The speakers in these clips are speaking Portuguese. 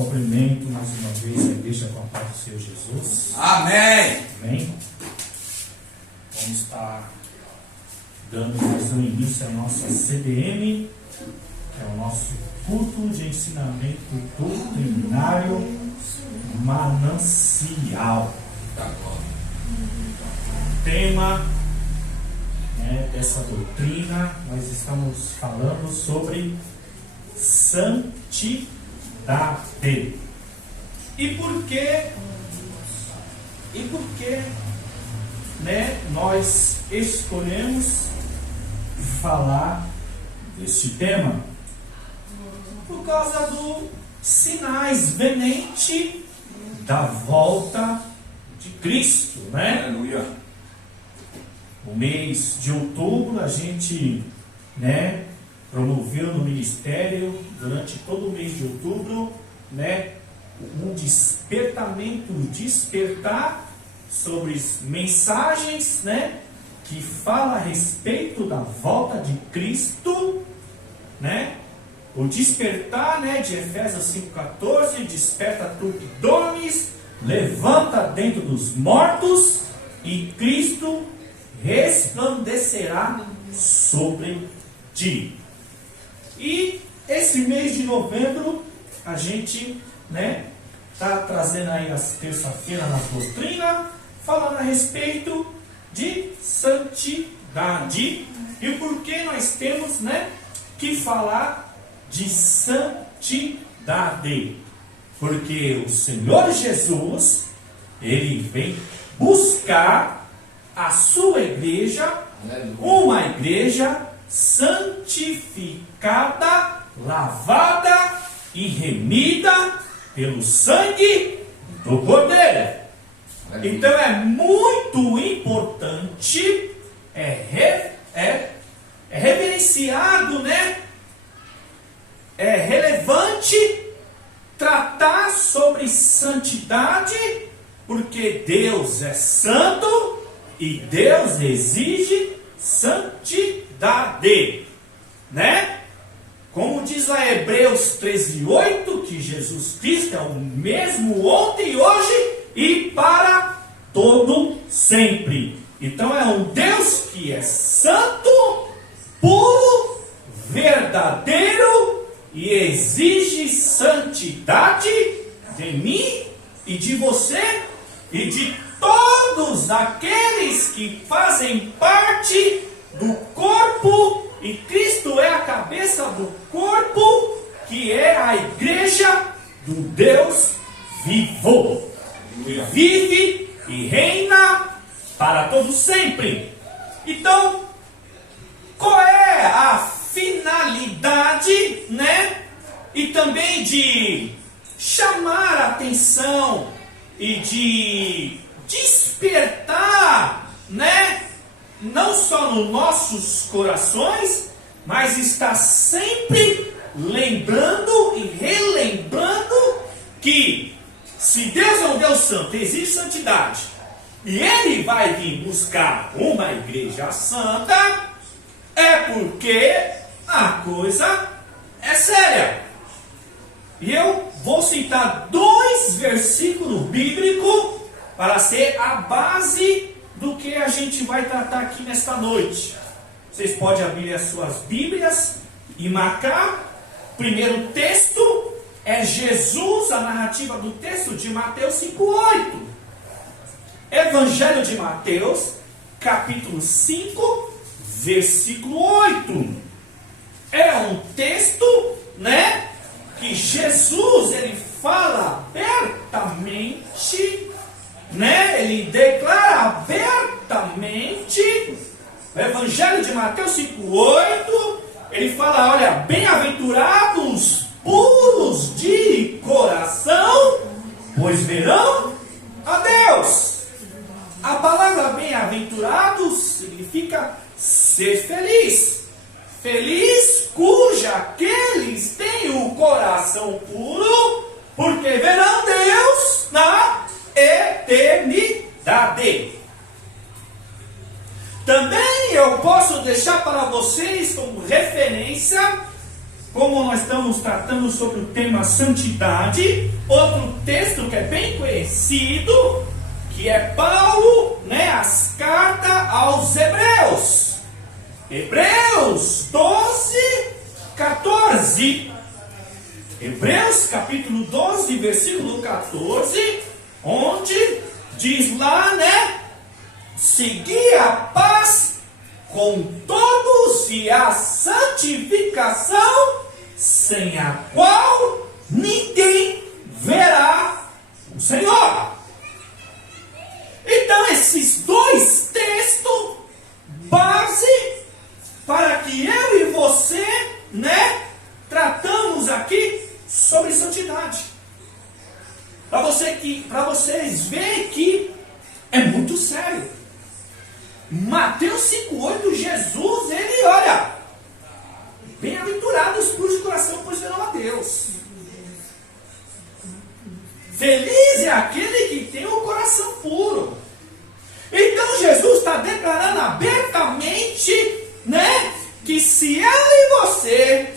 Cumprimento mais uma vez a igreja com a paz do Senhor Jesus. Amém. Amém. Vamos estar dando mais um início à nossa CBM, que é o nosso culto de ensinamento doutrinário manancial. O tema dessa doutrina, nós estamos falando sobre santidade. E por que nós escolhemos falar deste tema? Por causa dos sinais venentes da volta de Cristo, né? Aleluia. O mês de outubro a gente, promoveu no ministério durante todo o mês de outubro, um despertar sobre mensagens, que fala a respeito da volta de Cristo, o despertar, de Efésios 5,14, desperta tu que dormes, levanta dentro dos mortos e Cristo resplandecerá sobre ti. E esse mês de novembro a gente está trazendo aí as terça-feira na doutrina, falando a respeito de santidade. E por que nós temos que falar de santidade? Porque o Senhor Jesus, Ele vem buscar a sua igreja, uma igreja santificada, lavada e remida pelo sangue do Cordeiro. Então é muito importante, é reverenciado, é relevante tratar sobre santidade, porque Deus é santo e Deus exige santidade, Como diz lá Hebreus 13:8, que Jesus Cristo é o mesmo ontem, hoje e para todo sempre. Então é um Deus que é santo, puro, verdadeiro e exige santidade de mim e de você e de todos aqueles que fazem parte do corpo, e Cristo é a cabeça do corpo, que é a igreja do Deus vivo, que vive e reina para todo sempre. Então, qual é a finalidade, e também de chamar a atenção e de despertar, não só nos nossos corações, mas está sempre lembrando e relembrando que se Deus é um Deus santo, exige santidade, e Ele vai vir buscar uma igreja santa, é porque a coisa é séria. E eu vou citar 2 versículos bíblicos para ser a base do que a gente vai tratar aqui nesta noite. Vocês podem abrir as suas Bíblias e marcar. Primeiro texto é Jesus, a narrativa do texto de Mateus 5:8. Evangelho de Mateus, capítulo 5, versículo 8. É um texto, que Jesus, ele fala abertamente, ele declara abertamente. O Evangelho de Mateus 5:8, ele fala, olha, bem-aventurados puros de coração, pois verão a Deus. A palavra bem-aventurados significa ser feliz. Feliz cuja aqueles têm o coração puro, porque verão Deus na eternidade. Também eu posso deixar para vocês como referência como nós estamos tratando sobre o tema santidade, outro texto que é bem conhecido, que é Paulo, as cartas aos Hebreus. Hebreus 12, 14. Hebreus capítulo 12, versículo 14, onde diz lá, seguir a paz com todos e a santificação, sem a qual ninguém verá o Senhor. Então, esses dois textos, base para que eu e você, tratamos aqui sobre santidade. Para vocês verem que é muito sério. Mateus 5,8, Jesus, ele olha, bem-aventurados os puros de coração, pois verão a Deus. Feliz é aquele que tem o coração puro. Então Jesus está declarando abertamente, que se eu e você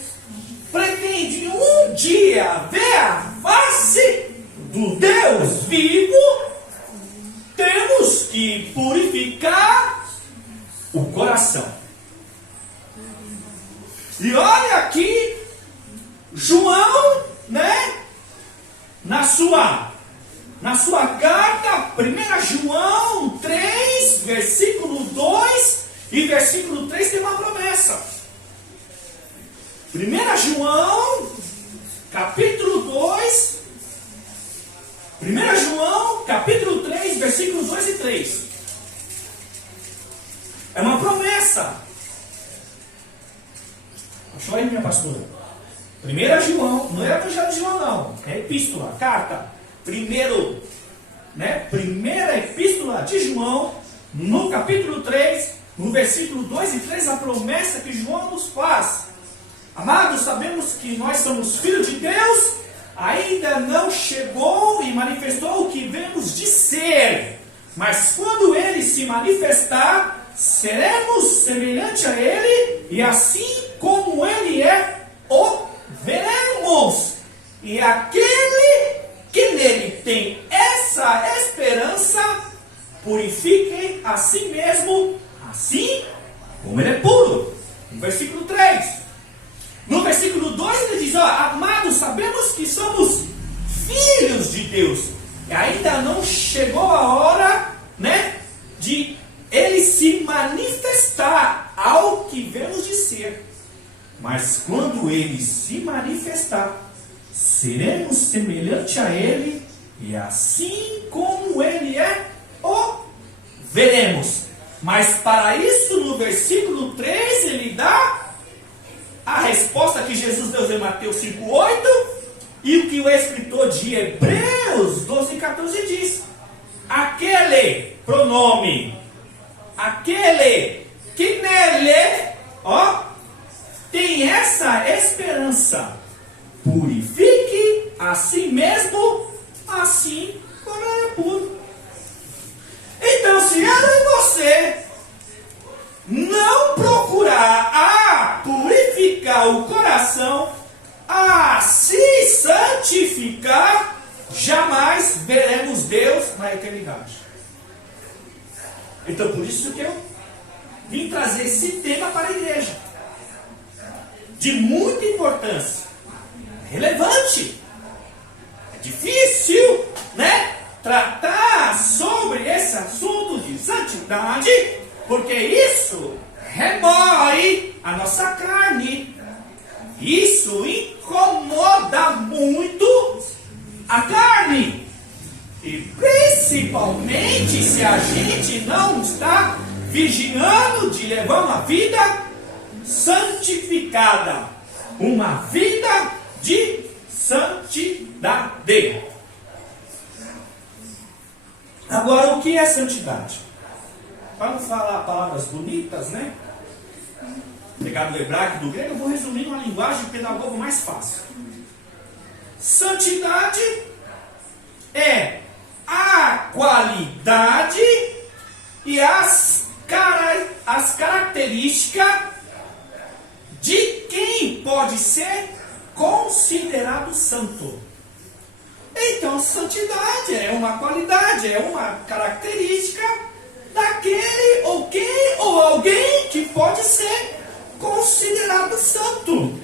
pretende um dia ver a face do Deus vivo, temos que purificar o coração. E olha aqui, João, na sua carta, 1 João 3, versículo 2 e versículo 3 tem uma promessa. 1 João, capítulo 2, 1 João, capítulo 3, versículos 2 e 3. É uma promessa. Achou aí, minha pastora? 1 João, não é Evangelho de João, não. É epístola, carta. Primeira epístola de João, no capítulo 3, no versículo 2 e 3, a promessa que João nos faz. Amados, sabemos que nós somos filhos de Deus, ainda não chegou e manifestou o que vemos de ser. Mas quando Ele se manifestar, seremos semelhantes a Ele, e assim como Ele é, o veremos. E aquele que nele tem essa esperança, purifique a si mesmo, assim como Ele é puro. No versículo 3. No versículo 2 ele diz, amados, sabemos que somos filhos de Deus. E ainda não chegou a hora, de Ele se manifestar ao que vemos de ser. Mas quando Ele se manifestar, seremos semelhantes a Ele, e assim como Ele é, o veremos. Mas para isso, no versículo 3, ele dá a resposta que Jesus deu em Mateus 5,8 e o que o escritor de Hebreus 12,14 diz. Aquele pronome, aquele que nele, tem essa esperança, purifique a si mesmo, assim como Ele é puro. Então, se eu e você não procurar purificar o coração, a se santificar, jamais veremos Deus na eternidade. Então, por isso que eu vim trazer esse tema para a igreja, de muita importância, relevante. É difícil, tratar sobre esse assunto de santidade, porque isso remói a nossa carne. Isso incomoda muito a carne. E principalmente se a gente não está vigiando de levar uma vida santificada. Uma vida de santidade. Agora, o que é santidade? Para não falar palavras bonitas, pegar do hebraico e do grego, eu vou resumir numa linguagem pedagogo mais fácil. Santidade é a qualidade e as características de quem pode ser considerado santo. Então, santidade é uma qualidade, é uma característica daquele ou quem ou alguém que pode ser considerado santo.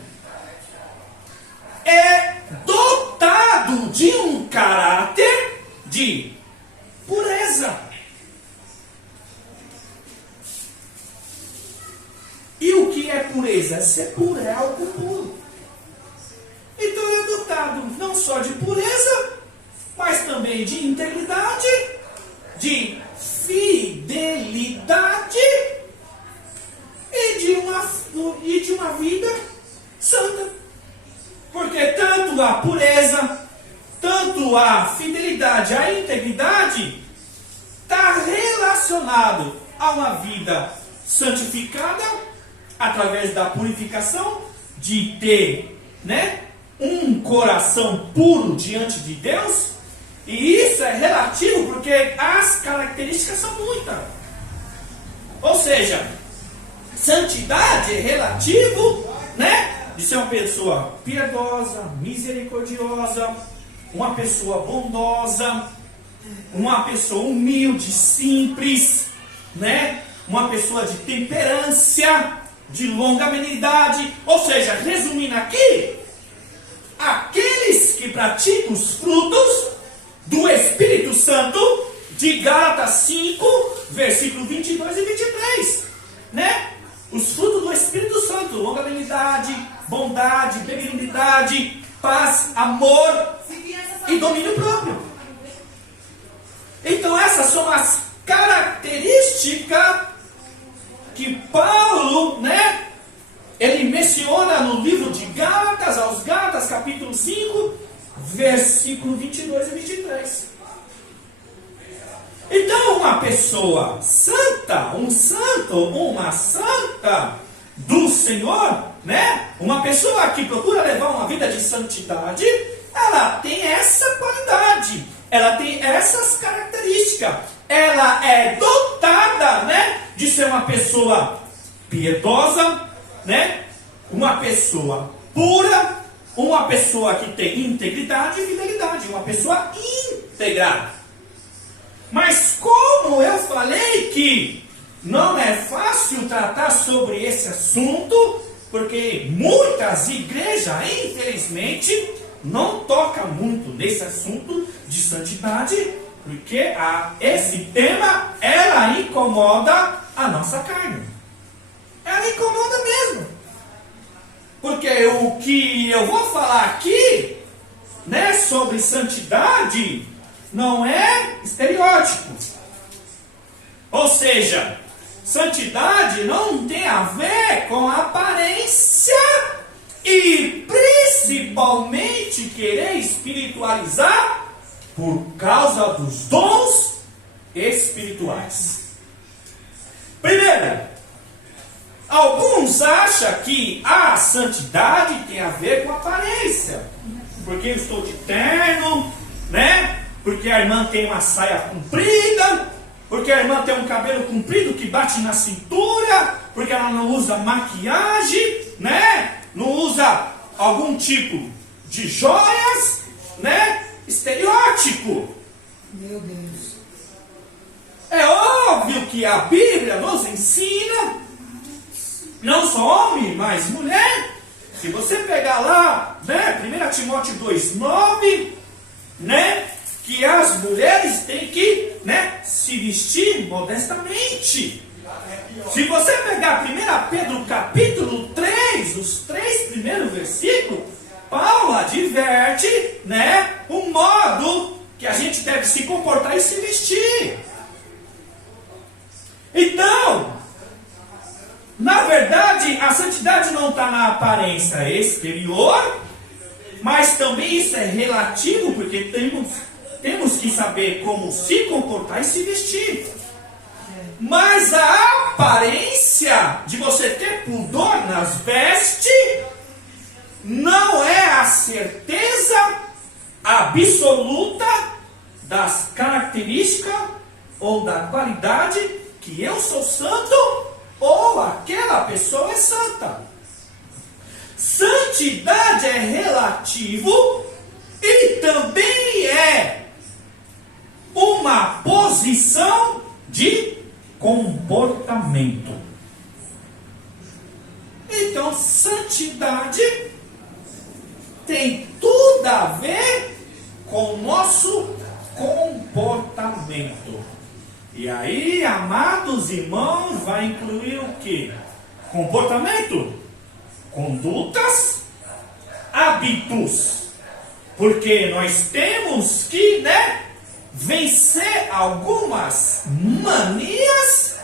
É dotado de um caráter de pureza. E o que é pureza? É ser puro, é algo puro. Então ele é dotado não só de pureza, mas também de integridade, de fidelidade e de uma vida santa. Porque tanto a pureza, tanto a fidelidade, a integridade está relacionado a uma vida santificada através da purificação, de ter, um coração puro diante de Deus. E isso é relativo porque as características são muitas. Ou seja, santidade é relativo, de ser uma pessoa piedosa, misericordiosa, uma pessoa bondosa, uma pessoa humilde, simples, uma pessoa de temperância, de longanimidade. Ou seja, resumindo aqui, aqueles que praticam os frutos do Espírito Santo, de Gálatas 5, versículo 22 e 23, os frutos do Espírito Santo: longanimidade, bondade, benignidade, paz, amor e domínio próprio. Então essas são as características que Paulo, ele menciona no livro de Gálatas, aos Gálatas, capítulo 5, versículo 22 e 23. Então, uma pessoa santa, um santo, uma santa do Senhor, uma pessoa que procura levar uma vida de santidade, ela tem essa qualidade, ela tem essas características, ela é dotada, de ser uma pessoa piedosa, uma pessoa pura, uma pessoa que tem integridade e fidelidade, uma pessoa íntegra. Mas como eu falei que não é fácil tratar sobre esse assunto, porque muitas igrejas, infelizmente, não tocam muito nesse assunto de santidade, porque esse tema, ela incomoda a nossa carne. Ela incomoda mesmo. Porque o que eu vou falar aqui, sobre santidade, não é estereótipo. Ou seja, santidade não tem a ver com aparência e principalmente querer espiritualizar por causa dos dons espirituais. Primeiro, alguns acham que a santidade tem a ver com aparência. Porque eu estou de terno, porque a irmã tem uma saia comprida, porque a irmã tem um cabelo comprido que bate na cintura, porque ela não usa maquiagem, não usa algum tipo de joias, estereótipo. Meu Deus. É óbvio que a Bíblia nos ensina, não só homem, mas mulher. Se você pegar lá, 1 Timóteo 2,9, que as mulheres têm que, se vestir modestamente. Se você pegar 1 Pedro capítulo 3, os 3 primeiros versículos, Paulo adverte, o modo que a gente deve se comportar e se vestir. Então, na verdade, a santidade não está na aparência exterior, mas também isso é relativo, porque temos que saber como se comportar e se vestir. Mas a aparência de você ter pudor nas vestes não é a certeza absoluta das características ou da qualidade que eu sou santo ou aquela pessoa é santa. santidade é relativo e também é uma posição de comportamento. Então, santidade tem tudo a ver com o nosso comportamento. E aí, amados irmãos, vai incluir o quê? Comportamento, condutas, hábitos. Porque nós temos que, vencer algumas manias,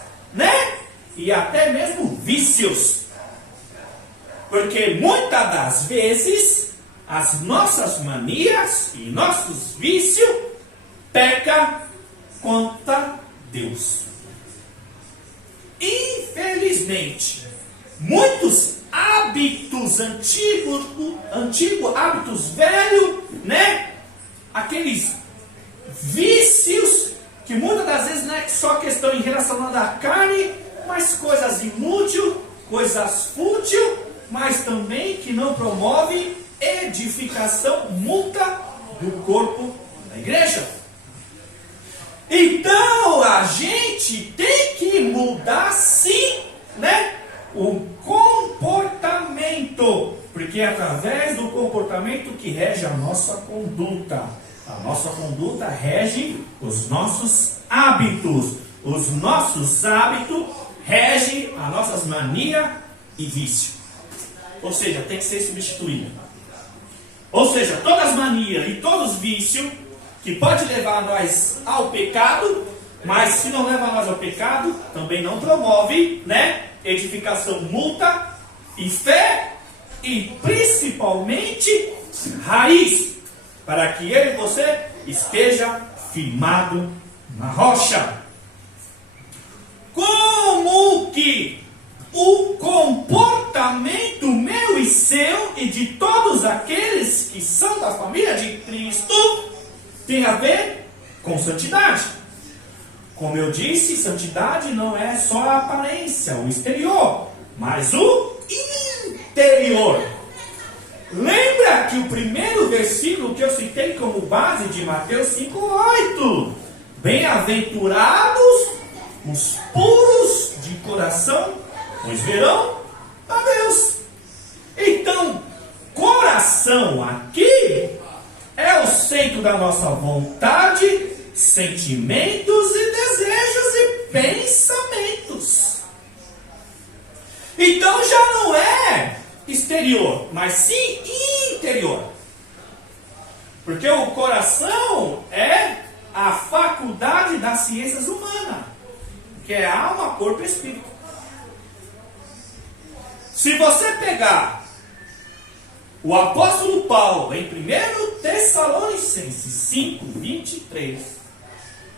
e até mesmo vícios. Porque muitas das vezes as nossas manias e nossos vícios pecam contra Deus. Infelizmente, muitos hábitos antigos, hábitos velhos, aqueles vícios que muitas das vezes não é só questão em relação à carne, mas coisas inúteis, coisas fúteis, mas também que não promove edificação mútua do corpo da igreja. Então a gente tem que mudar sim, o comportamento, porque é através do comportamento que rege a nossa conduta. A nossa conduta rege os nossos hábitos. Os nossos hábitos regem as nossas manias e vícios. Ou seja, tem que ser substituído. Ou seja, todas as manias e todos os vícios que pode levar nós ao pecado, mas se não leva nós ao pecado, também não promove, edificação mútua e fé e principalmente raiz, para que eu e você esteja firmado na rocha. Como que o comportamento meu e seu e de todos aqueles que são da família de Cristo tem a ver com santidade? Como eu disse, santidade não é só a aparência, o exterior, mas o interior. Lembra que o primeiro versículo que eu citei como base de Mateus 5,8: bem-aventurados os puros de coração, pois verão a Deus. Então, coração aqui é o centro da nossa vontade, sentimentos e desejos e pensamentos. Então já não é exterior, mas sim interior. Porque o coração é a faculdade das ciências humanas, que é alma, corpo e espírito. Se você pegar o apóstolo Paulo em 1 Tessalonicenses 5:23,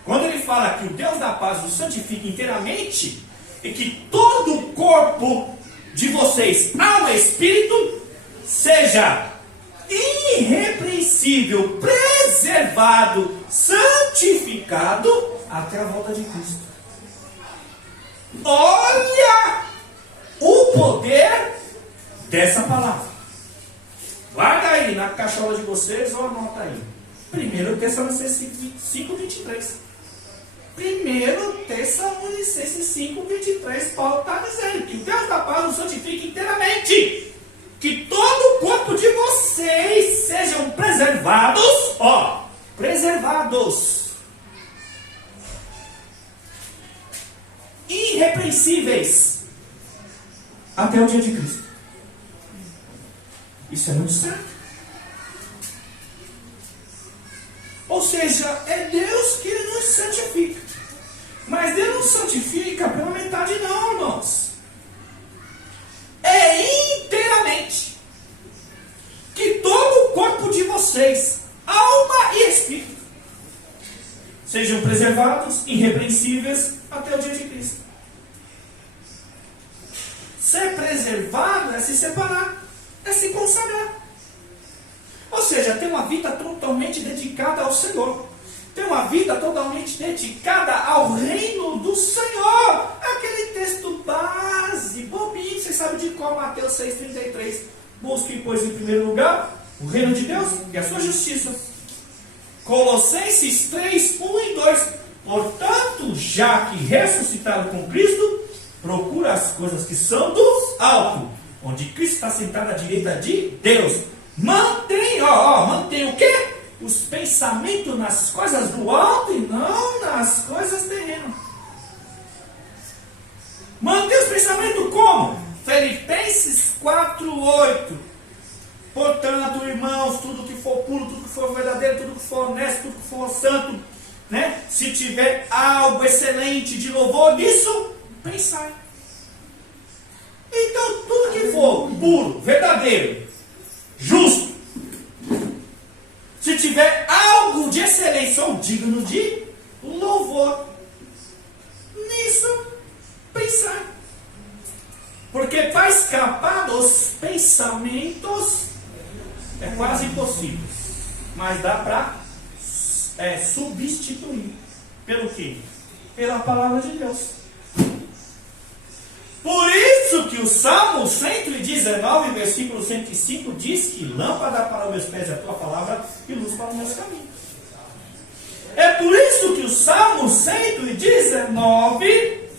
quando ele fala que o Deus da paz os santifica inteiramente e que todo o corpo de vocês, alma e espírito, seja irrepreensível, preservado, santificado até a volta de Cristo. Olha o poder dessa palavra. Guarda aí na cachola de vocês ou anota aí. 1 Tessalonicenses 5:23. 1 Tessalonicenses 5:23, Paulo está dizendo que o Deus da paz nos santifique inteiramente, que todo o corpo de vocês sejam preservados, preservados, irrepreensíveis, até o dia de Cristo. Isso é muito sério. Ou seja, é Deus que nos santifica. Mas Deus não santifica pela metade não, irmãos. É inteiramente. Que todo o corpo de vocês, alma e espírito, sejam preservados, irrepreensíveis, até o dia de Cristo. Ser preservado é se separar, é se consagrar. Ou seja, ter uma vida totalmente dedicada ao Senhor. Ter uma vida totalmente dedicada ao reino do Senhor. Aquele texto base, bobinho, vocês sabem de qual? Mateus 6,33. Busque, pois, em primeiro lugar o reino de Deus e a sua justiça. Colossenses 3, 1 e 2. Portanto, já que ressuscitado com Cristo, procura as coisas que são do alto, onde Cristo está sentado à direita de Deus. Mantém o quê? Os pensamentos nas coisas do alto e não nas coisas terrenas. Mantém os pensamentos como? Filipenses 4, 8. Portanto, irmãos, tudo que for puro, tudo que for verdadeiro, tudo que for honesto, tudo que for santo, né? Se tiver algo excelente de louvor nisso, pensai. Então, tudo que for puro, verdadeiro, justo, se tiver algo de excelência ou digno de louvor, nisso, pensai. Porque para escapar dos pensamentos é quase impossível. Mas dá para substituir. Pelo quê? Pela palavra de Deus. Por isso que o Salmo 119, versículo 105 diz que lâmpada para os meus pés é a tua palavra e luz para os meus caminhos. É por isso que o Salmo 119,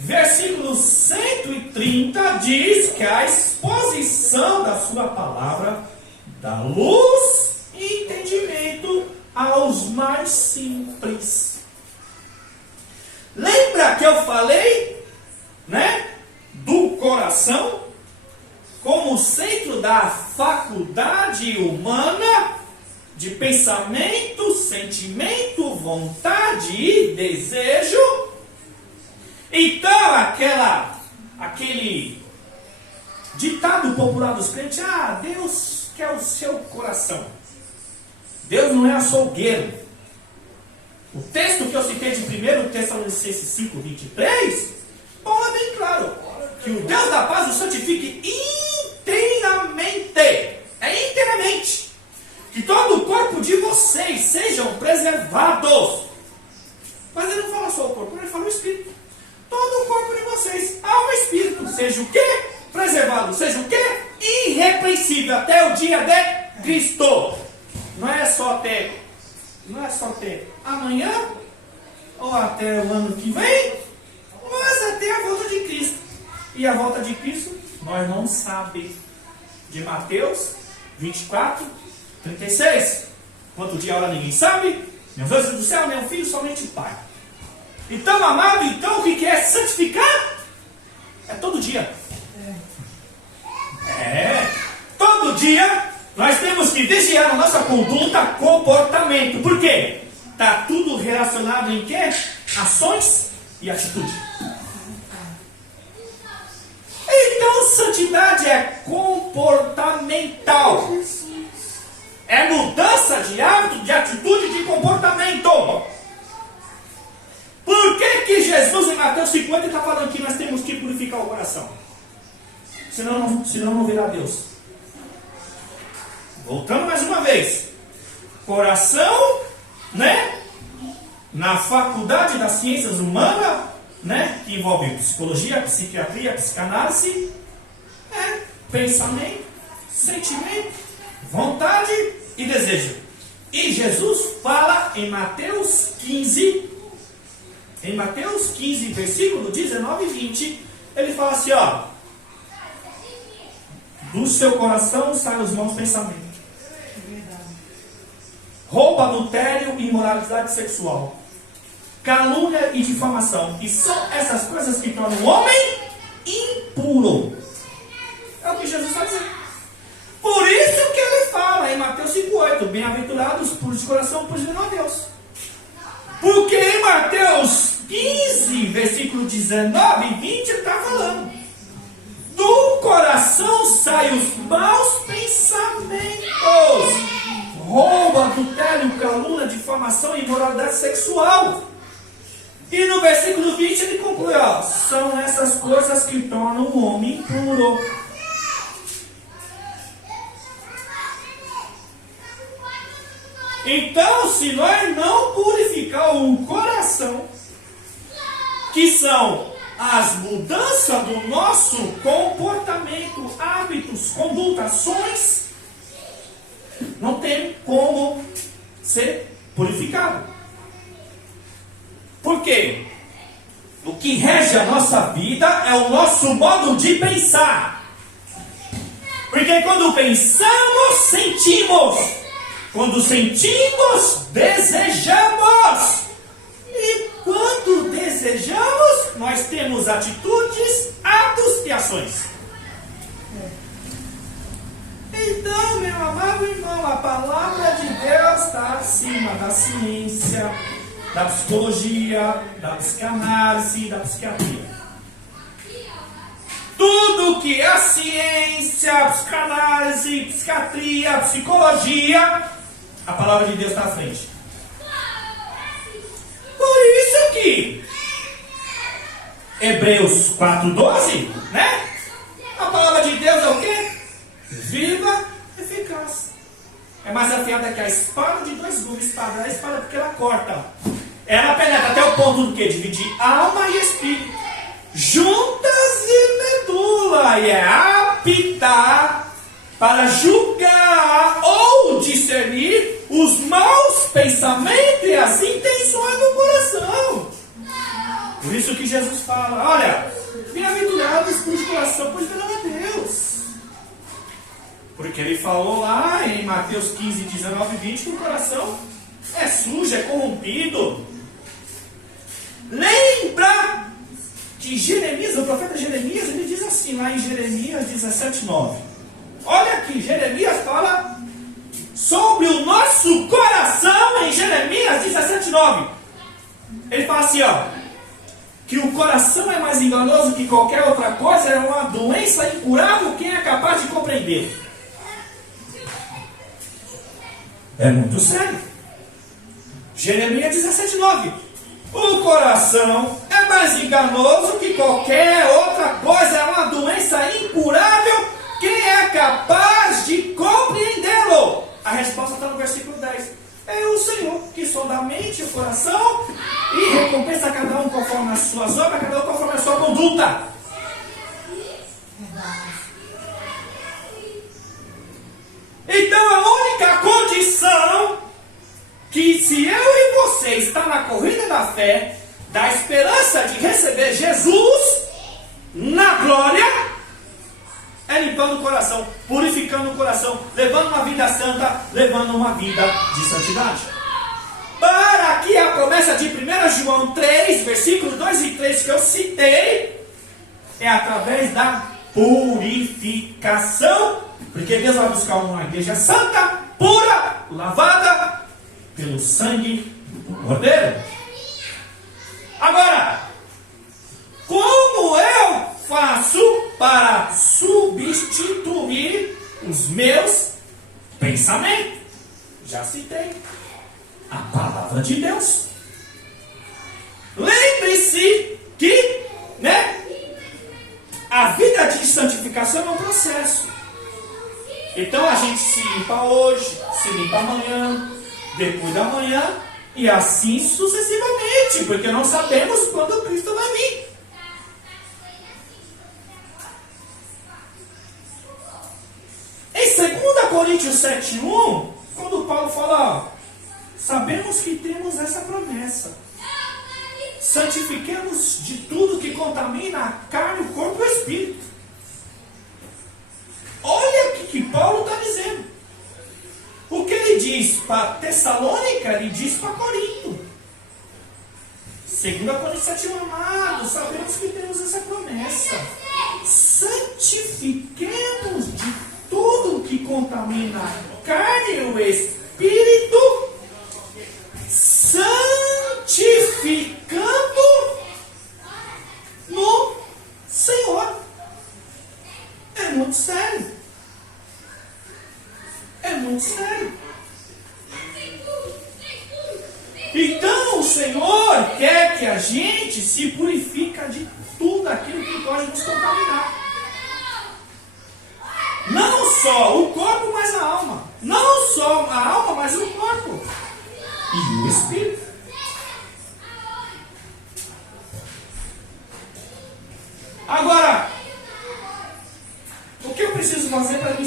versículo 130 diz que a exposição da sua palavra dá luz e entendimento aos mais simples. Lembra que eu falei, né, do coração como centro da faculdade humana de pensamento, sentimento, vontade e desejo? Então, aquele ditado popular dos crentes: Deus quer o seu coração. Deus não é açougueiro. O texto que eu citei de 1 Tessalonicenses 5, 23, Paulo é bem claro: que o Deus da paz o santifique inteiramente. É inteiramente. Que todo o corpo de vocês sejam preservados. Mas ele não fala só o corpo, ele fala o espírito. Todo o corpo de vocês, alma e espírito, seja o quê? Preservado. Seja o quê? Irrepreensível até o dia de Cristo. Não é só até amanhã, ou até o ano que vem, mas até a volta de Cristo. E a volta de Cristo, nós não sabemos. De Mateus 24, 36. Quanto dia e hora ninguém sabe, nem os anjos do céu, nem o Filho, somente o Pai. Então, amado, o que é santificar? É todo dia. Todo dia nós temos que vigiar a nossa conduta, comportamento. Por quê? Está tudo relacionado em quê? Ações e atitude. Então, santidade é comportamental. É mudança de hábito, de atitude, de comportamento. Por que Jesus em Mateus 50 está falando que nós temos que purificar o coração? Senão não verá Deus. Voltando mais uma vez. Coração, né? Na faculdade das ciências humanas, né? Que envolve psicologia, psiquiatria, psicanálise, pensamento, sentimento, vontade e desejo. E Jesus fala em Mateus 15, versículo 19 e 20, ele fala assim, do seu coração saem os maus pensamentos. Roubo, adultério e imoralidade sexual, calúnia e difamação. E são essas coisas que tornam o homem impuro. É o que Jesus está dizendo. Por isso que ele fala em Mateus 5,8: bem-aventurados os puros de coração, pois verão a Deus. Porque em Mateus 15, versículo 19 e 20, ele está falando: do coração saem os maus pensamentos, roubo, adultério, calúnia, difamação e imoralidade sexual. E no versículo 20 ele conclui: são essas coisas que tornam o homem impuro. Então, se nós não purificar o coração, que são as mudanças do nosso comportamento, hábitos, conduta, ações, não tem como ser purificado. Por quê? O que rege a nossa vida é o nosso modo de pensar. Porque quando pensamos, sentimos. Quando sentimos, desejamos. E quando desejamos, nós temos atitudes, atos e ações. Então, meu amado irmão, a palavra de Deus está acima da ciência, da psicologia, da psicanálise, da psiquiatria. Tudo que a ciência, a psicanálise, psiquiatria, psicologia, a palavra de Deus está à frente. Por isso que Hebreus 4:12, né? A palavra de Deus é o quê? Viva, eficaz. É mais afiada que a espada de dois gumes. Espada é a espada porque ela corta. Ela penetra até o ponto do que? Dividir alma e espírito, juntas e medula, e é apta para julgar ou discernir os maus pensamentos e as intenções do coração. Por isso que Jesus fala, olha, bem-aventurados cujo coração, pois não é Deus. Porque ele falou lá em Mateus 15, 19 e 20 que o coração é sujo, é corrompido. Lembra que Jeremias, o profeta Jeremias, ele diz assim lá em Jeremias 17:9. Olha aqui, Jeremias fala sobre o nosso coração em Jeremias 17:9. Ele fala assim, ó, que o coração é mais enganoso que qualquer outra coisa, é uma doença incurável, quem é capaz de compreender? É muito sério. Jeremias 17:9. O coração é mais enganoso que qualquer outra coisa, é uma doença incurável, quem é capaz de compreendê-lo? A resposta está no versículo 10. É o Senhor que sonda a mente e o coração e recompensa cada um conforme as suas obras, cada um conforme a sua conduta. Então a única condição que se eu e você está na corrida da fé, da esperança de receber Jesus na glória, é limpando o coração, purificando o coração, levando uma vida santa, levando uma vida de santidade. Para que a promessa de 1 João 3, versículos 2 e 3 que eu citei, é através da purificação, porque Deus vai buscar uma igreja santa, pura, lavada pelo sangue do Cordeiro. Agora, como eu faço para substituir os meus pensamentos? Já citei. A palavra de Deus. Lembre-se que, a vida de santificação é um processo. Então a gente se limpa hoje, se limpa amanhã, depois da manhã, e assim sucessivamente, porque não sabemos quando Cristo vai vir. Em 2 Coríntios 7:1, quando Paulo fala, sabemos que temos essa promessa: santifiquemos de tudo que contamina a carne, o corpo e o espírito. Olha o que Paulo está dizendo. O que ele diz para Tessalônica, ele diz para Corinto. 2 Coríntios 7:1, amados, sabemos que temos essa promessa: santifiquemos de tudo que contamina a carne e o espírito, santificando no Senhor. É muito sério. É muito sério. Então o Senhor quer que a gente se purifique de tudo aquilo que pode nos contaminar. Não só o corpo, mas a alma. Não só a alma, mas o corpo. E o espírito.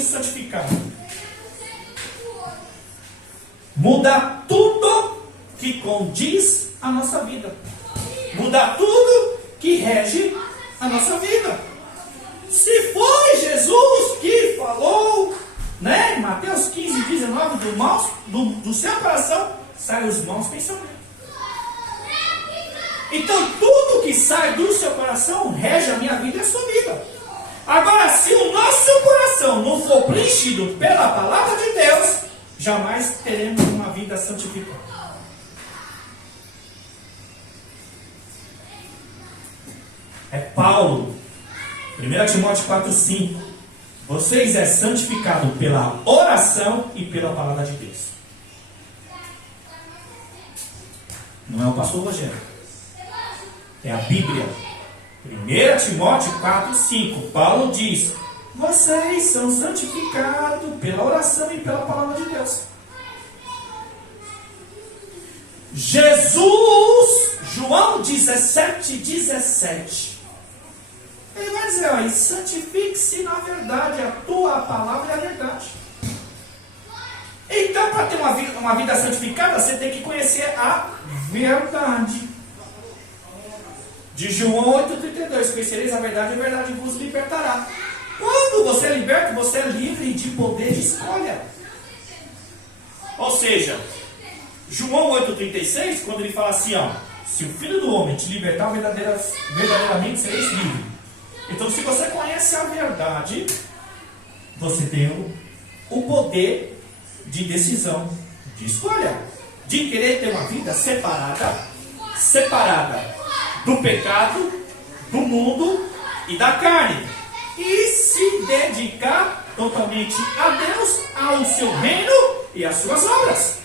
santificado? Muda tudo que condiz a nossa vida. Muda tudo que rege a nossa vida. Se foi Jesus que falou, né, em Mateus 15, 19, do seu coração saem os maus pensamentos. Então tudo que sai do seu coração rege a minha vida e a sua vida. Agora, se o nosso coração não for preenchido pela palavra de Deus, jamais teremos uma vida santificada. É Paulo, 1 Timóteo 4,5. Vocês é santificado pela oração e pela palavra de Deus. Não é o pastor Rogério. É a Bíblia. 1 Timóteo 4,5. Paulo diz: vocês são santificados pela oração e pela palavra de Deus. Jesus, João 17:17. Ele vai dizer: ó, santifique-se na verdade, a tua palavra é a verdade. Então, para ter uma vida santificada, você tem que conhecer a verdade. De João 8,32: conhecereis a verdade e a verdade vos libertará. Quando você é liberto, você é livre de poder de escolha. Ou seja, João 8,36, quando ele fala assim, ó: se o Filho do Homem te libertar, verdadeiramente sereis livre. Então, se você conhece a verdade, você tem o poder de decisão, de escolha, de querer ter uma vida separada do pecado, do mundo e da carne, e se dedicar totalmente a Deus, ao seu reino e às suas obras.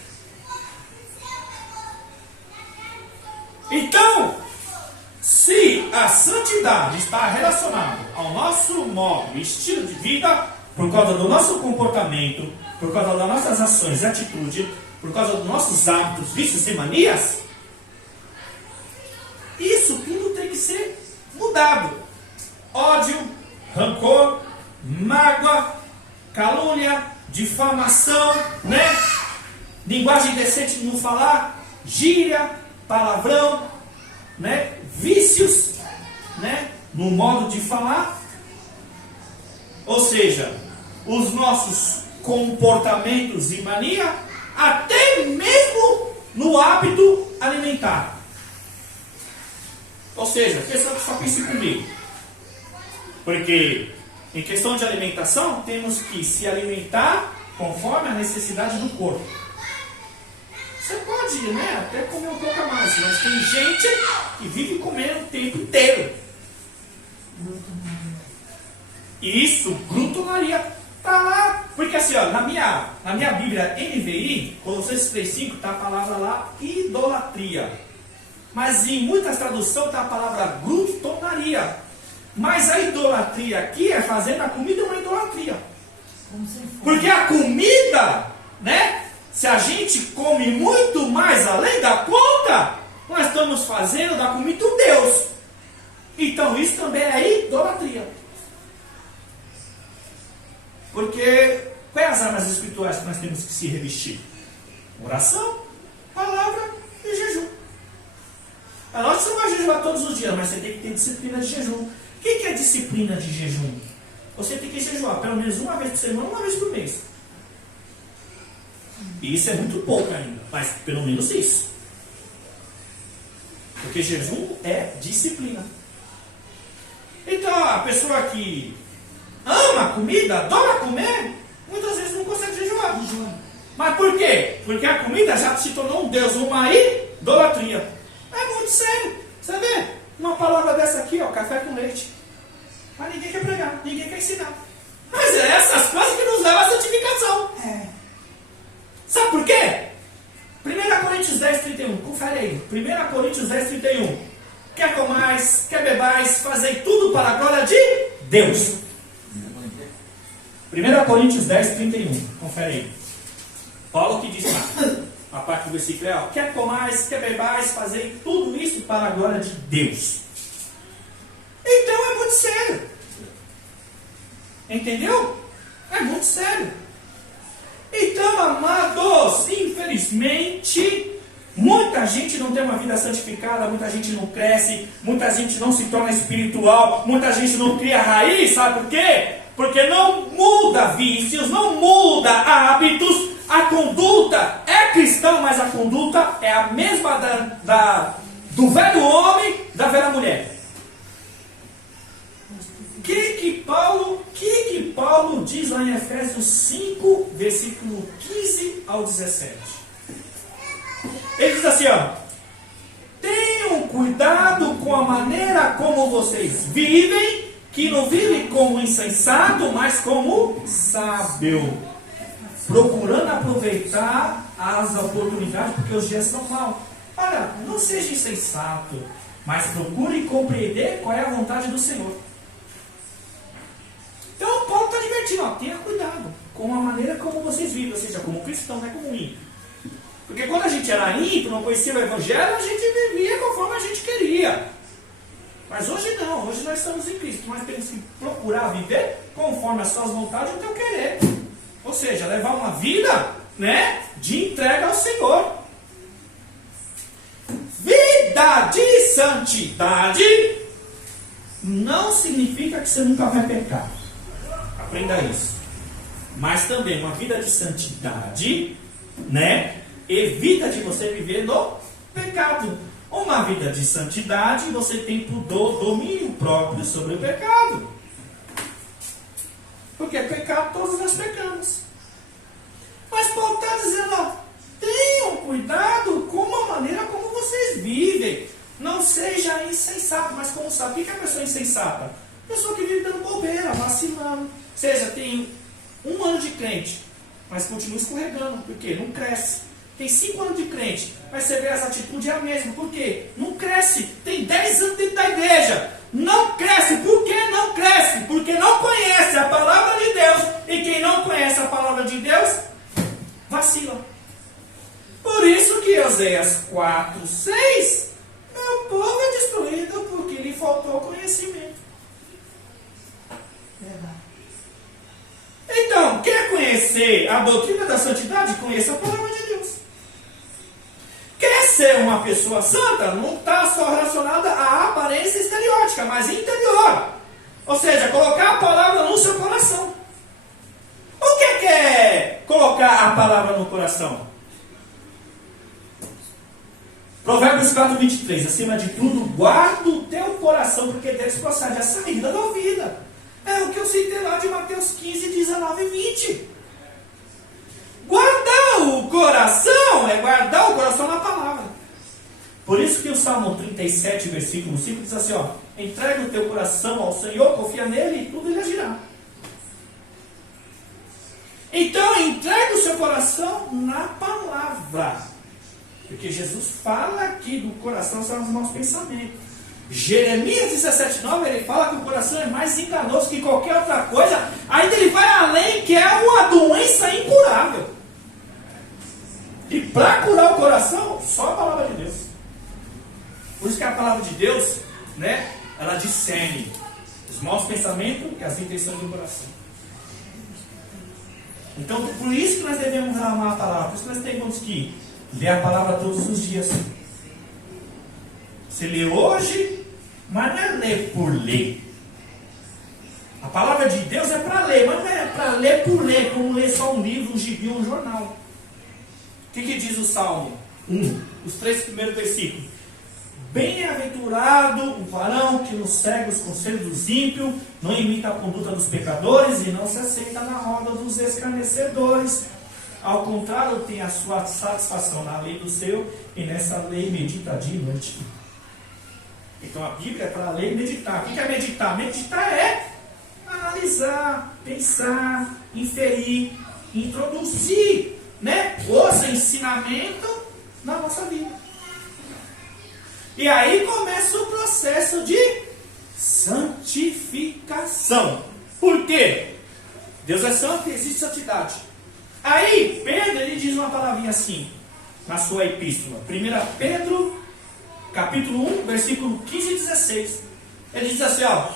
Então, se a santidade está relacionada ao nosso modo e estilo de vida, por causa do nosso comportamento, por causa das nossas ações e atitudes, por causa dos nossos hábitos, vícios e manias, isso tudo tem que ser mudado. Ódio, rancor, mágoa, calúnia, difamação, né? Linguagem indecente de não falar, gíria, palavrão, né? Vícios, né? No modo de falar. Ou seja, os nossos comportamentos e mania, até mesmo no hábito alimentar. Ou seja, questão que só pense comigo. Porque em questão de alimentação, temos que se alimentar conforme a necessidade do corpo. Você pode, né, até comer um pouco a mais, mas tem gente que vive comendo o tempo inteiro. E isso, glutonaria, tá lá. Porque assim, ó, na minha Bíblia NVI, Colossenses 3,5, tá a palavra lá, idolatria. Mas em muitas traduções está a palavra glutonaria. Mas a idolatria aqui é fazer da comida uma idolatria. Porque a comida, né? Se a gente come muito mais além da conta, nós estamos fazendo da comida um Deus. Então isso também é idolatria. Porque quais as armas espirituais que nós temos que se revestir? Oração, palavra e jejum. É lógico que você vai jejuar todos os dias, mas você tem que ter disciplina de jejum. O que é disciplina de jejum? Você tem que jejuar pelo menos uma vez por semana, uma vez por mês. E isso é muito pouco ainda, mas pelo menos isso. Porque jejum é disciplina. Então a pessoa que ama comida, adora comer, muitas vezes não consegue jejuar. Mas por quê? Porque a comida já se tornou um Deus, uma idolatria. É muito sério. Você vê? Uma palavra dessa aqui, ó, café com leite. Mas ninguém quer pregar, ninguém quer ensinar. Mas é essas coisas que nos levam à santificação. Sabe por quê? 1 Coríntios 10:31, confere aí. 1 Coríntios 10:31. Quer comais, quer bebais, fazei tudo para a glória de Deus. 1 Coríntios 10:31, confere aí. Paulo que diz lá. A parte do versículo é, ó, quer comais, quer bebais, fazei tudo isso para a glória de Deus. Então é muito sério. Entendeu? É muito sério. Então, amados, infelizmente, muita gente não tem uma vida santificada, muita gente não cresce, muita gente não se torna espiritual, muita gente não cria raiz, sabe por quê? Porque não muda vícios, não muda hábitos, a conduta é cristã, mas a conduta é a mesma do velho homem, da velha mulher. O que Paulo diz lá em Efésios 5, versículo 15 ao 17? Ele diz assim, ó: tenham cuidado com a maneira como vocês vivem, que não vivem como insensato, mas como sábio, procurando aproveitar as oportunidades, porque os dias são maus. Olha, não seja insensato, mas procure compreender qual é a vontade do Senhor. Então Paulo está advertindo, ó, tenha cuidado com a maneira como vocês vivem, ou seja, como cristão, não é como ímpio. Porque quando a gente era ímpio, não conhecia o Evangelho, a gente vivia conforme a gente queria. Mas hoje não, hoje nós estamos em Cristo, nós temos que procurar viver conforme as suas vontades e o teu querer. Ou seja, levar uma vida, né, de entrega ao Senhor. Vida de santidade não significa que você nunca vai pecar. Aprenda isso. Mas também uma vida de santidade, né, evita de você viver no pecado. Uma vida de santidade, você tem domínio próprio sobre o pecado. Porque pecado todos nós pecamos. Mas Paulo está dizendo, ó, tenham cuidado com a maneira como vocês vivem. Não seja insensato. Mas como sabe? O que é a pessoa insensata? Pessoa que vive dando bobeira, vacilando. Ou seja, tem 1 ano de crente, mas continua escorregando. Por quê? Não cresce. Tem 5 anos de crente, mas você vê as atitudes é a mesma. Por quê? Não cresce. Tem 10 anos dentro da igreja. Não cresce. Por que não cresce? Porque não conhece a palavra de Deus. E quem não conhece a palavra de Deus, vacila. Por isso que Oséias 4:6, meu povo é destruído porque lhe faltou conhecimento. Então, quer conhecer a doutrina da santidade? Conheça a palavra de Deus. Quer ser uma pessoa santa? Não está só relacionada à aparência exteriótica, mas interior. Ou seja, colocar a palavra no seu coração. O que é colocar a palavra no coração? Provérbios 4:23. Acima de tudo, guarda o teu coração, porque deles procede a saída da vida. É o que eu citei lá de Mateus 15, 19 e 20. Guardar o coração é guardar o coração na palavra. Por isso que o Salmo 37, versículo 5 diz assim, ó: entrega o teu coração ao Senhor, confia nele e tudo ele agirá. Então, entrega o seu coração na palavra. Porque Jesus fala que do coração são os maus pensamentos. Jeremias 17:9, ele fala que o coração é mais enganoso que qualquer outra coisa. Ainda ele vai além, que é uma doença incurável. E para curar o coração, só a palavra de Deus. Por isso que a palavra de Deus, né, ela discerne os maus pensamentos e as intenções do coração. Então, por isso que nós devemos amar a palavra. Por isso que nós temos que ler a palavra todos os dias. Você lê hoje, mas não é ler por ler. A palavra de Deus é para ler, mas não é para ler por ler, como ler só um livro, um gibi ou um jornal. O que diz o Salmo 1? Os 3 primeiros versículos. Bem-aventurado o varão que não segue os conselhos dos ímpios, não imita a conduta dos pecadores e não se aceita na roda dos escarnecedores. Ao contrário, tem a sua satisfação na lei do seu, e nessa lei medita dia e noite. Então a Bíblia é para ler e meditar. O que é meditar? Meditar é analisar, pensar, inferir, introduzir, né, os ensinamentos na nossa vida. E aí começa o processo de santificação. Por quê? Deus é santo e existe santidade. Aí Pedro, ele diz uma palavrinha assim na sua epístola. 1 Pedro capítulo 1, versículo 15 e 16. Ele diz assim, ó: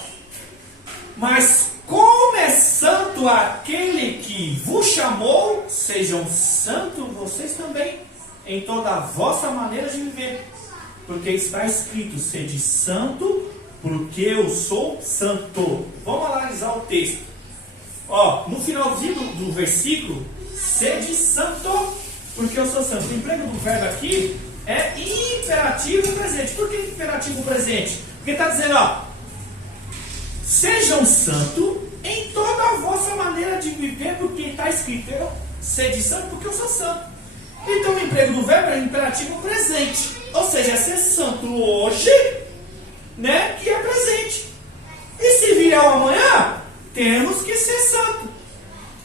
mas Como é santo aquele que vos chamou, sejam santos vocês também, em toda a vossa maneira de viver. Porque está escrito, sede santo, porque eu sou santo. Vamos analisar o texto. Ó, no finalzinho do versículo, sede santo, porque eu sou santo. O emprego do verbo aqui é imperativo presente. Por que imperativo presente? Porque está dizendo, ó, sejam santos em toda a vossa maneira de viver, porque está escrito, sede santo, porque eu sou santo. Então o emprego do verbo é imperativo presente. Ou seja, é ser santo hoje, né, que é presente. E se vier o amanhã, temos que ser santo.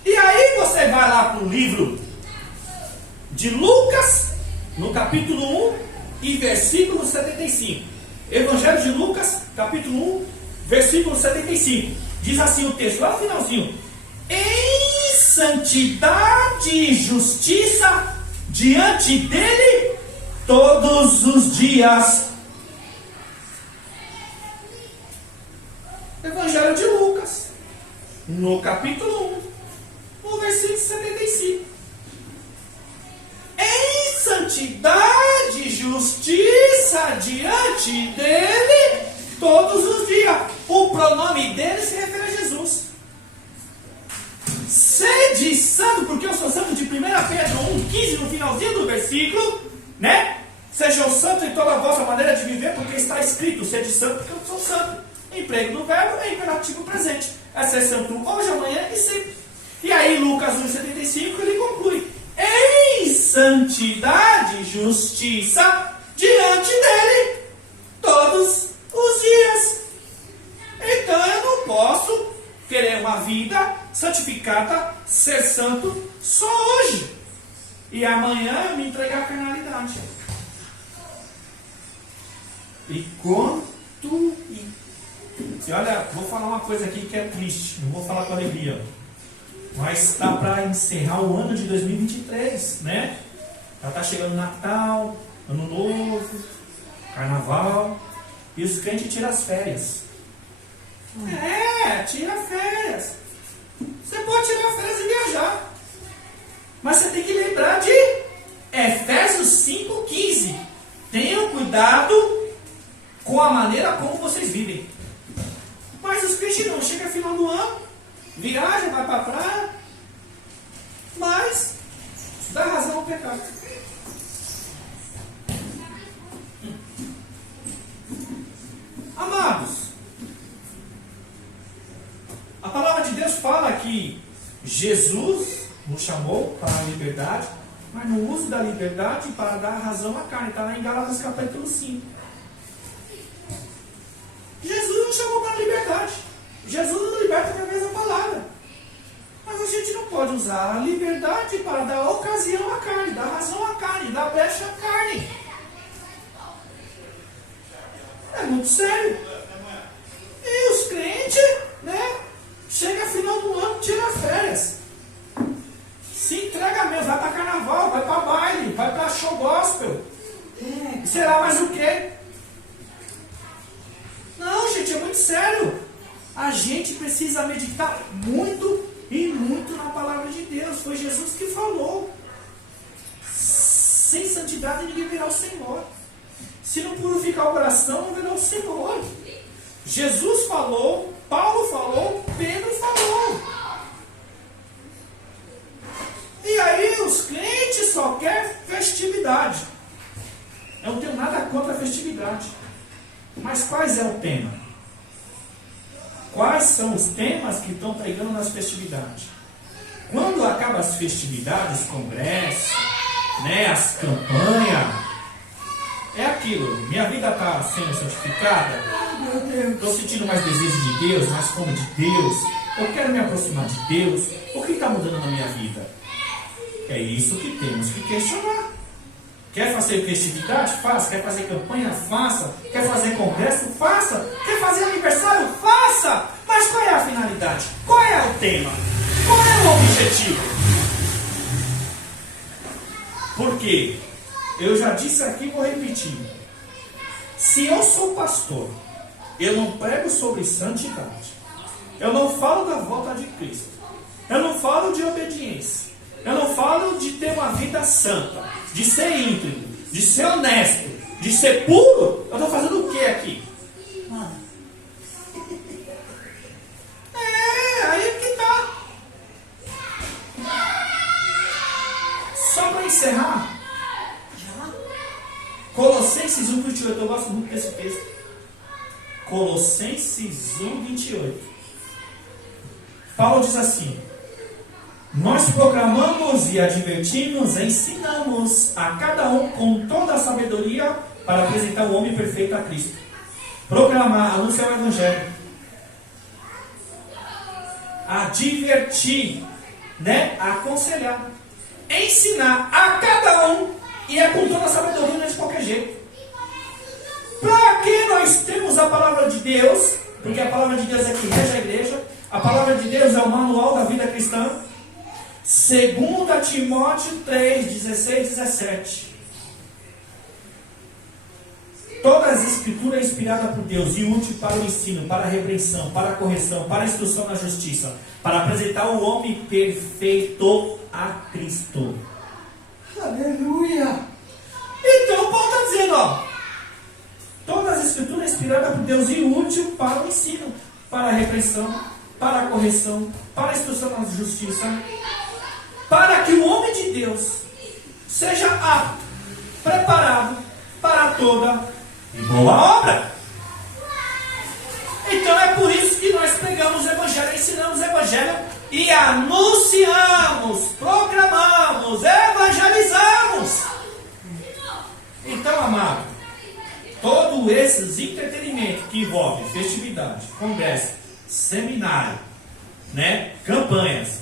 E aí você vai lá para o livro de Lucas, no capítulo 1 e versículo 75. Evangelho de Lucas, capítulo 1, versículo 75. Diz assim o texto, lá no finalzinho: em santidade e justiça diante dele todos os dias. Evangelho de Lucas, no capítulo 1, no versículo 75. Em santidade e justiça diante dele todos os dias. O pronome dele se refere a Jesus. Sede santo, porque eu sou santo, de 1 Pedro 1,15, no finalzinho do versículo, né? Sejam santos em toda a vossa maneira de viver, porque está escrito, sede santo, porque eu sou santo. Emprego do verbo é imperativo presente. É ser santo hoje, amanhã e sempre. E aí, Lucas 1,75, ele conclui: em santidade e justiça diante dele todos os dias. Então eu não posso querer uma vida santificada, ser santo só hoje. E amanhã eu me entregar à carnalidade. E quanto... E olha, vou falar uma coisa aqui que é triste. Não vou falar com alegria. Mas está para encerrar o ano de 2023, né? Já está chegando Natal, Ano Novo, Carnaval. E os crentes tiram as férias. Tira férias. Você pode tirar férias e viajar. Mas você tem que lembrar de Efésios 5,15. Tenham cuidado com a maneira como vocês vivem. Mas os crentes não. Chega final do ano, viaja, vai para a praia. Mas dá razão ao pecado. Amados, a palavra de Deus fala que Jesus nos chamou para a liberdade, mas no uso da liberdade para dar razão à carne. Está lá em Gálatas capítulo 5. Jesus nos chamou para a liberdade. Jesus nos liberta através da palavra. Mas a gente não pode usar a liberdade para dar ocasião à carne, dar razão à carne, dar brecha à carne. É muito sério. E os crentes, né? Chega final do ano, tira férias. Se entrega mesmo, vai para carnaval, vai para baile, vai para show gospel. Será mais o quê? Não, gente, é muito sério. A gente precisa meditar muito e muito na palavra de Deus. Foi Jesus que falou. Sem santidade ninguém verá o Senhor. Se não purificar o coração, não verá o Senhor. Jesus falou, Paulo falou, Pedro falou. E aí os crentes só querem festividade. Eu não tenho nada contra a festividade. Mas quais é o tema? Quais são os temas que estão pregando nas festividades? Quando acabam as festividades, congressos, né, as campanhas, é aquilo. Minha vida está sendo santificada. Estou sentindo mais desejo de Deus, mais fome de Deus. Eu quero me aproximar de Deus. O que está mudando na minha vida? É isso que temos que questionar. Quer fazer festividade? Faça. Quer fazer campanha? Faça. Quer fazer congresso? Faça. Quer fazer aniversário? Faça. Mas qual é a finalidade? Qual é o tema? Qual é o objetivo? Por quê? Eu já disse aqui e vou repetir. Se eu sou pastor, eu não prego sobre santidade. Eu não falo da volta de Cristo. Eu não falo de obediência. Eu não falo de ter uma vida santa, de ser íntegro, de ser honesto, de ser puro. Eu estou fazendo o que aqui? Aí que tá. Só para encerrar, Colossenses 1:28, eu gosto muito desse texto. Colossenses 1:28. Paulo diz assim: nós proclamamos e advertimos, ensinamos a cada um com toda a sabedoria para apresentar o homem perfeito a Cristo. Proclamar, anunciar o Evangelho. Advertir, né? Aconselhar. Ensinar a cada um, e é com toda a sabedoria, não é de qualquer jeito. Para que nós temos a palavra de Deus? Porque a palavra de Deus é que rege a igreja. A palavra de Deus é o manual da vida cristã. 2 Timóteo 3:16-17. Toda a escritura é inspirada por Deus e útil para o ensino, para a repreensão, para a correção, para a instrução na justiça, para apresentar o homem perfeito a Cristo. Aleluia! Então Paulo está dizendo, ó, toda a escritura é inspirada por Deus e útil para o ensino, para a repreensão, para a correção, para a instrução na justiça, para que o homem de Deus seja apto, preparado para toda e boa obra. Então é por isso que nós pregamos o Evangelho, ensinamos o Evangelho e anunciamos, proclamamos, evangelizamos. Então, amado, todos esses entretenimentos que envolvem festividade, congresso, seminário, né, campanhas,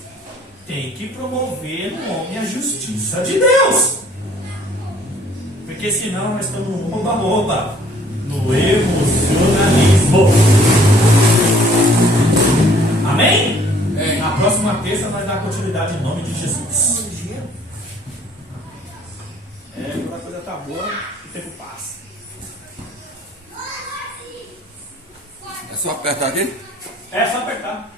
tem que promover no homem a justiça de Deus. Porque senão nós estamos no oba-oba, no emocionalismo. Amém? Na próxima terça nós damos continuidade em nome de Jesus. Quando a coisa está boa, o tempo passa. É só apertar aqui? É só apertar.